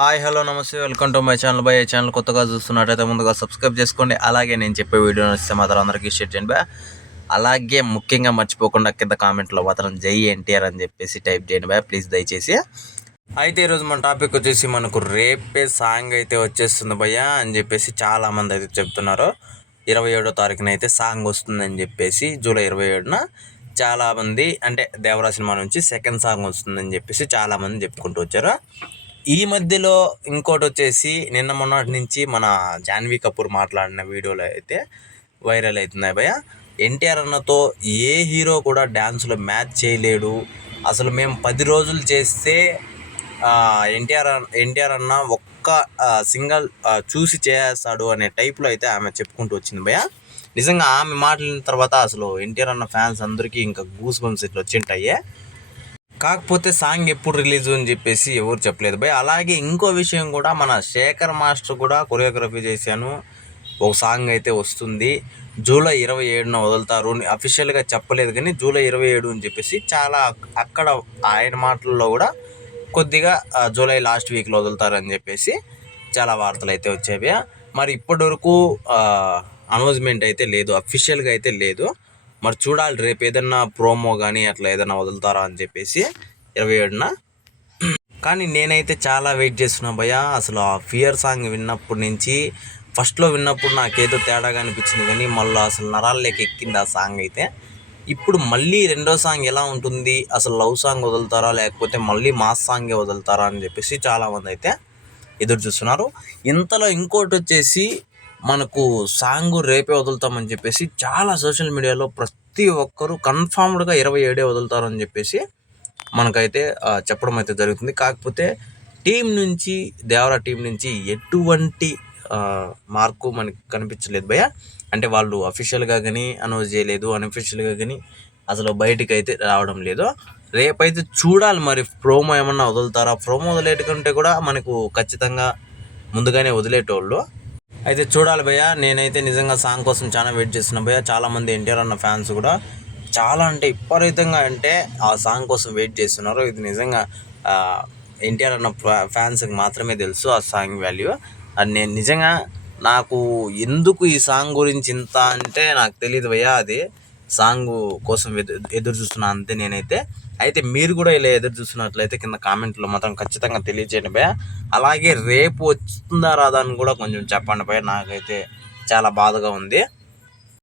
Hi hello నమస్తే welcome to my channel by. ఈ channel కొత్తగా చూస్తున్నట్టయితే ముందుగా సబ్స్క్రైబ్ చేసుకోండి. అలాగే నేను చెప్పే వీడియో నచ్చితే మాత్రం అందరికీ షేర్ చేయండి బా. అలాగే ముఖ్యంగా మర్చిపోకుండా కింద కామెంట్లో మాత్రం జై ఎన్టీఆర్ అని చెప్పేసి టైప్ చేయండి బా ప్లీజ్ దయచేసి. అయితే ఈరోజు మన టాపిక్ వచ్చేసి మనకు రేపే సాంగ్ అయితే వచ్చేస్తుంది భయ్యా అని చెప్పేసి చాలామంది అయితే చెప్తున్నారు. 27వ తారీఖున అయితే సాంగ్ వస్తుందని చెప్పేసి జూలై 27న చాలామంది అంటే దేవరా సినిమా నుంచి సెకండ్ సాంగ్ వస్తుందని చెప్పేసి చాలామంది చెప్పుకుంటూ వచ్చారు. ఈ మధ్యలో ఇంకోటి వచ్చేసి నిన్న మొన్నటి నుంచి మన జాన్వీ కపూర్ మాట్లాడిన వీడియోలో అయితే వైరల్ అవుతున్నాయి భయ్య. ఎన్టీఆర్ అన్నతో ఏ హీరో కూడా డ్యాన్స్లో మ్యాచ్ చేయలేడు, అసలు మేము 10 రోజులు చేస్తే ఎన్టీఆర్ అన్న ఒక్క సింగల్ చూసి చేస్తాడు అనే టైప్లో అయితే ఆమె చెప్పుకుంటూ వచ్చింది భయ్య. నిజంగా ఆమె మాట్లాడిన తర్వాత అసలు ఎన్టీఆర్ అన్న ఫ్యాన్స్ అందరికీ ఇంకా గూస్ బంప్స్ ఇట్లా వచ్చింటాయి. కాకపోతే సాంగ్ ఎప్పుడు రిలీజ్ అని చెప్పేసి ఎవరు చెప్పలేదు భయ్. అలాగే ఇంకో విషయం కూడా, మన శేఖర్ మాస్టర్ కూడా కొరియోగ్రఫీ చేశాను, ఒక సాంగ్ అయితే వస్తుంది, జూలై 27న వదులుతారు. అఫీషియల్గా చెప్పలేదు కానీ జూలై 27 అని చెప్పేసి చాలా అక్కడ ఆయన మాటల్లో కూడా కొద్దిగా జూలై లాస్ట్ వీక్లో వదులుతారని చెప్పేసి చాలా వార్తలు అయితే వచ్చాయి. మరి ఇప్పటి వరకు అనౌన్స్మెంట్ అయితే లేదు, అఫీషియల్గా అయితే లేదు. మరి చూడాలి రేపు ఏదన్నా ప్రోమో కానీ అట్లా ఏదైనా వదులుతారా అని చెప్పేసి 27న. కానీ నేనైతే చాలా వెయిట్ చేస్తున్నా భయ్య. అసలు ఆ ఫియర్ సాంగ్ విన్నప్పటి నుంచి ఫస్ట్లో విన్నప్పుడు నాకేదో తేడాగా అనిపించింది, కానీ మళ్ళీ అసలు నరాల్లోకి ఎక్కింది ఆ సాంగ్ అయితే. ఇప్పుడు మళ్ళీ రెండో సాంగ్ ఎలా ఉంటుంది, అసలు లవ్ సాంగ్ వదులుతారా లేకపోతే మళ్ళీ మాస్ సాంగే వదులుతారా అని చెప్పేసి చాలామంది అయితే ఎదురు చూస్తున్నారు. ఇంతలో ఇంకోటి వచ్చేసి మనకు సాంగ్ రేపే వదులుతామని చెప్పేసి చాలా సోషల్ మీడియాలో ప్రతి ఒక్కరూ కన్ఫామ్డ్గా 27 వదులుతారని చెప్పేసి మనకైతే చెప్పడం అయితే జరుగుతుంది. కాకపోతే దేవరా టీం నుంచి ఎటువంటి మార్కు మనకి కనిపించలేదు భయ్య. అంటే వాళ్ళు అఫీషియల్గా కానీ అనౌన్స్ చేయలేదు, అన్అఫీషియల్గా కానీ అసలు బయటికి అయితే రావడం లేదు. రేపైతే చూడాలి మరి ప్రోమో ఏమన్నా వదులుతారా. ప్రోమో వదిలేటుకుంటే కూడా మనకు ఖచ్చితంగా ముందుగానే వదిలేటోళ్ళు అయితే చూడాలి భయ్య. నేనైతే నిజంగా సాంగ్ కోసం చాలా వెయిట్ చేస్తున్నా భయ్య. చాలామంది ఎన్టీఆర్ అన్న ఫ్యాన్స్ కూడా చాలా అంటే విపరీతంగా అంటే ఆ సాంగ్ కోసం వెయిట్ చేస్తున్నారు. ఇది నిజంగా ఎన్టీఆర్ అన్న ఫ్యాన్స్కి మాత్రమే తెలుసు ఆ సాంగ్ వాల్యూ. అది నేను నిజంగా నాకు ఎందుకు ఈ సాంగ్ గురించి ఇంత అంటే నాకు తెలియదు భయ్య. అది సాంగ్ కోసం ఎదురు చూస్తున్నా అంతే నేనైతే. అయితే మీరు కూడా ఇలా ఎదురు చూస్తున్నట్లయితే కింద కామెంట్లో మాత్రం ఖచ్చితంగా తెలియజేయండి భయ్య. అలాగే రేపు వస్తుందా రాదా అని కూడా కొంచెం చెప్పండి భయ్య, నాకైతే చాలా బాధగా ఉంది.